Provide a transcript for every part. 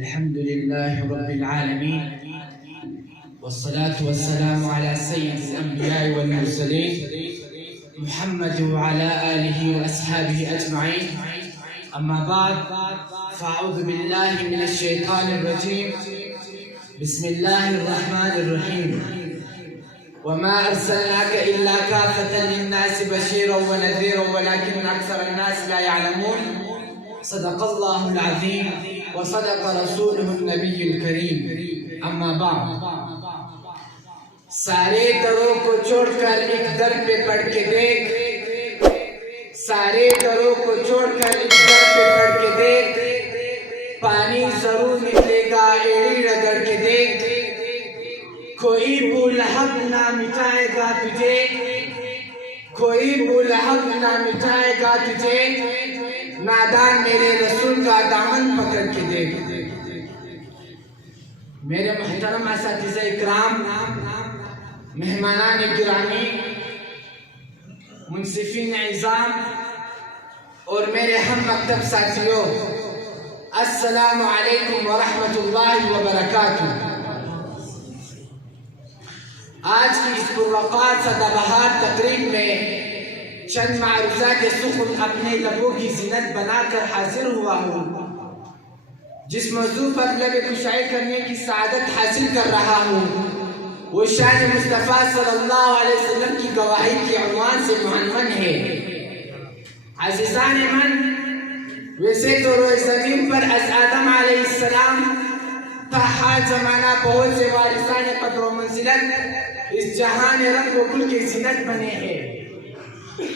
الحمد لله رب العالمين والصلاة والسلام على سيد الأنبياء والمرسلين محمد وعلى آله وأصحابه أجمعين. أما بعد فأعوذ بالله من الشيطان الرجيم. بسم الله الرحمن الرحيم. وما أرسلناك إلا كافة للناس بشيرا ونذيرا ولكن أكثر الناس لا يعلمون. صدق الله العظيم وصدق رسوله النبي الكريم. أما بعد سارے دروں کو چھوڑ کر ایک در پہ پڑھ کے دیکھ، سارے دروں کو چھوڑ کر ایک در پہ پڑھ کے دیکھ، پانی ضرور نکلے گا ایڑی رگڑ کے دیکھ. کوئی بولہب نہ مٹائے گا تجھے، کوئی بولہب نہ مٹائے گا تجھے، نادان میرے رسول کا دامن پکڑ کے دیکھ. میرے محترم اساتذہ اکرام، مہمانان گرامی، منصفین اعظام اور میرے ہم مکتب ساتھیوں، السلام علیکم ورحمۃ اللہ وبرکاتہ. آج کی اس پروقار سدا بہار تقریب میں چند معروضات سخن اپنے لبوں کی زینت بنا کر حاضر ہوا ہوں. جس موضوع پر لب کشائی کرنے کی سعادت حاصل کر رہا ہوں وہ شان مصطفیٰ صلی اللہ علیہ وسلم کی گواہی کے عنوان سے معنون ہے. عزیزان من، ویسے تو روئے زمین پر از آدم علیہ السلام تا حال زمانہ بہت سے وارثان قدر و منزلت اس جہان رنگ و گل کے زینت بنے ہیں،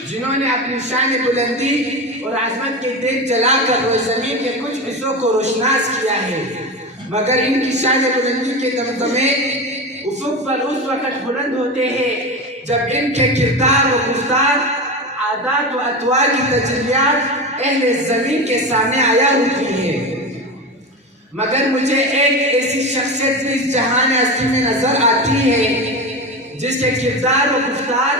جنہوں نے اپنی شان بلندی اور عظمت کے دیگ جلا کر روئے زمین کے کچھ حصوں کو روشناس کیا ہے. مگر ان کی شان بلندی کے دمدمے افق پر اس وقت بلند ہوتے ہیں جب ان کے کردار و گفتار، عادات و اطوار کی تجلیات اہل زمین کے سامنے آیا ہوتی ہے. مگر مجھے ایک ایسی شخصیت اس جہان ہستی میں نظر آتی ہے جس کے کردار و گفتار،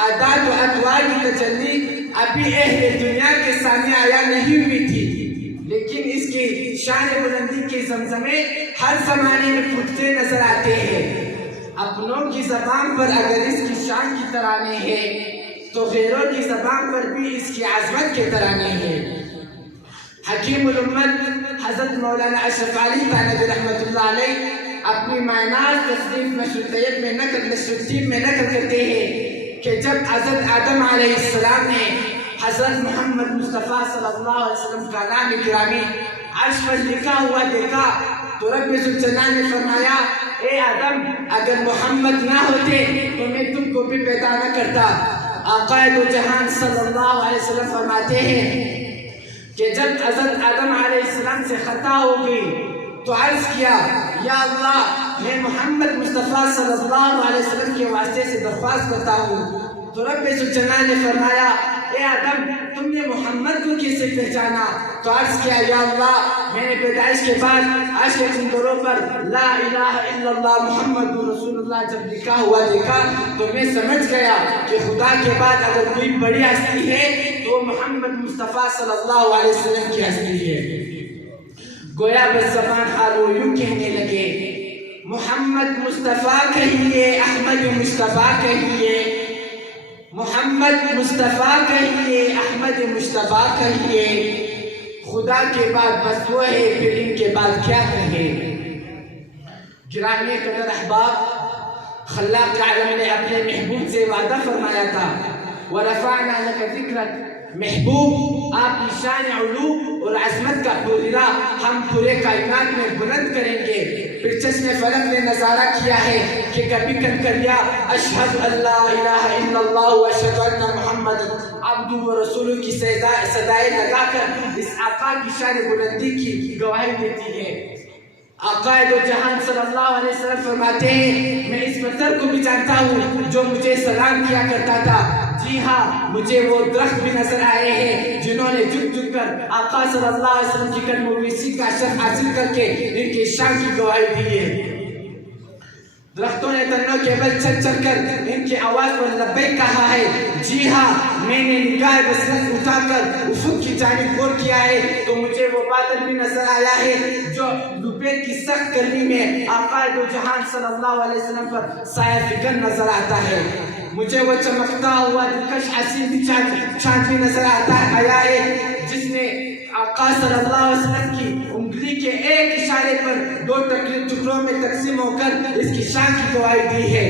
عادات و اطوار کی تجلی ابھی اہل دنیا کے سامنے آیا نہیں ہوئی تھی، لیکن اس کی شان بلندی کے زمزمے ہر زمانے میں پھوٹتے نظر آتے ہیں. اپنوں کی زبان پر اگر اس کی شان کی ترانے ہیں تو غیروں کی زبان پر بھی اس کی عظمت کے ترانے ہیں. حکیم الامت حضرت مولانا اشرف علی تھانوی رحمۃ اللہ علیہ اپنی معناز تصنیف نشر الطیب میں نقل کرتے ہیں کہ جب حضرت آدم علیہ السلام نے حضرت محمد مصطفیٰ صلی اللہ علیہ وسلم کا نام گرامی عرش پر لکھا ہوا دیکھا تو رب ذوالجلال نے فرمایا، اے آدم، اگر محمد نہ ہوتے تو میں تم کو بھی پیدا نہ کرتا. آقا دو جہان صلی اللہ علیہ وسلم فرماتے ہیں کہ جب حضرت آدم علیہ السلام سے خطا ہو گئی تو عرض کیا، یا اللہ، میں محمد مصطفیٰ صلی اللہ علیہ وسلم کے واسطے سے درخواست کرتا ہوں. تو رب ذوالجلال نے فرمایا، اے آدم، تم نے محمد کو کیسے پہچانا؟ تو عرض کیا، یا اللہ، میں نے پیدائش کے بعد عرش کے کناروں پر لا الہ الا اللہ محمد رسول اللہ جب لکھا ہوا دیکھا تو میں سمجھ گیا کہ خدا کے بعد اگر کوئی بڑی ہستی ہے تو محمد مصطفیٰ صلی اللہ علیہ وسلم کی ہستی ہے. گویا بس زبان حال وہ یوں کہنے لگے، محمد مصطفیٰ کہیے، احمد مصطفیٰ کہیے، محمد مصطفیٰ کہیے، احمد مصطفیٰ کہیے. خدا کے بعد بس وہ ہے، پھر ان کے بعد کیا کہے. گرامی قدر احباب، خلاق عالم نے اپنے محبوب سے وعدہ فرمایا تھا، وَرَفَعْنَا لَكَ ذِكْرَكَ. محبوب، آپ کی شان علو اور عظمت کا پورا ہم پورے کائنات میں بلند کریں گے. پھر چشم فلک نے نظارہ کیا ہے کہ کبھی کنکریا اشہد اللہ الہ الا اللہ و اشہد ان محمد عبدہ و رسولہ کی صدائے لگا کر اس آقا کی شان بلندی کی گواہی دیتی ہے. آقا دو جہان صلی اللہ علیہ وسلم فرماتے ہیں، میں اس پتھر کو بھی جانتا ہوں جو مجھے سلام کیا کرتا تھا. جی ہاں، مجھے وہ درخت بھی نظر آئے ہیں جنہوں نے جھک جھک کر آقا صلی اللہ علیہ وسلم کی قدم نویسی کا شرف حاصل کر کے ان کی شان کی گواہی دی ہے. درختوں نے تنوں کے بل چل چل کر ان کی آواز پر لبیک کہا ہے. جی ہاں میں نے نگاہ بصیرت اٹھا کر افق کی جانب غور کیا ہے تو مجھے وہ بادل بھی نظر آیا ہے جو دوپہر کی سخت گرمی میں آقا دو جہان صلی اللہ علیہ وسلم پر سایہ فکن نظر آتا ہے. مجھے وہ چمکتا ہوا دلکش حسین بھی چاند بھی نظر آیا ہے جس نے آقا صلی اللہ علیہ وسلم کی انگلی کے ایک اشارے پر 2 ٹکڑوں میں تقسیم ہو کر اس کی شان کی گواہی دی ہے.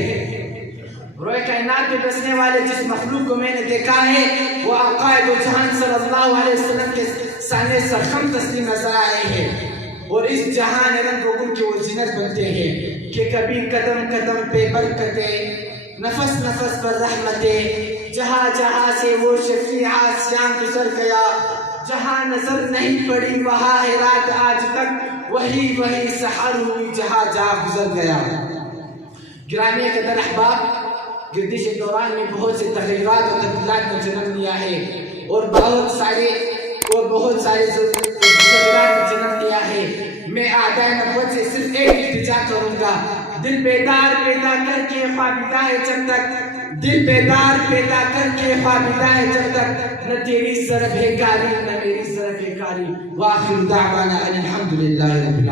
روئے کائنات میں بسنے والے جس مخلوق کو میں نے دیکھا ہے وہ آقا دو جہان صلی اللہ علیہ وسلم کے سانے سرخم تسلیم نظر آئے ہیں اور اس جہان رنگ و گل کی وہ زینت بنتے ہیں کہ کبھی قدم قدم پہ برکتیں نفس نفس پر رحمتیں جہاں جہاں سے وہ شفیع آسیاں گزر گیا جہاں نظر نہیں پڑی وہاں ہے رات آج تک وہی سحر ہوئی جہاں جہاں گزر گیا. گرامی قدر احباب گردش دوران میں بہت سے تغیرات اور تبدیلات نے جنم لیا ہے اور بہت سارے تغیرات نے جنم لیا ہے. میں اعدائے نبوت سے صرف ایک التجا کروں گا دل بیدار پیدا کر کے خوابیدہ ہے جب تک دل بیدار پیدا کر کے خوابیدہ ہے جب تک نہ تیری طرف ہے کاری نہ میری طرف ہے کاری. وآخر دعوانا الحمدللہ رب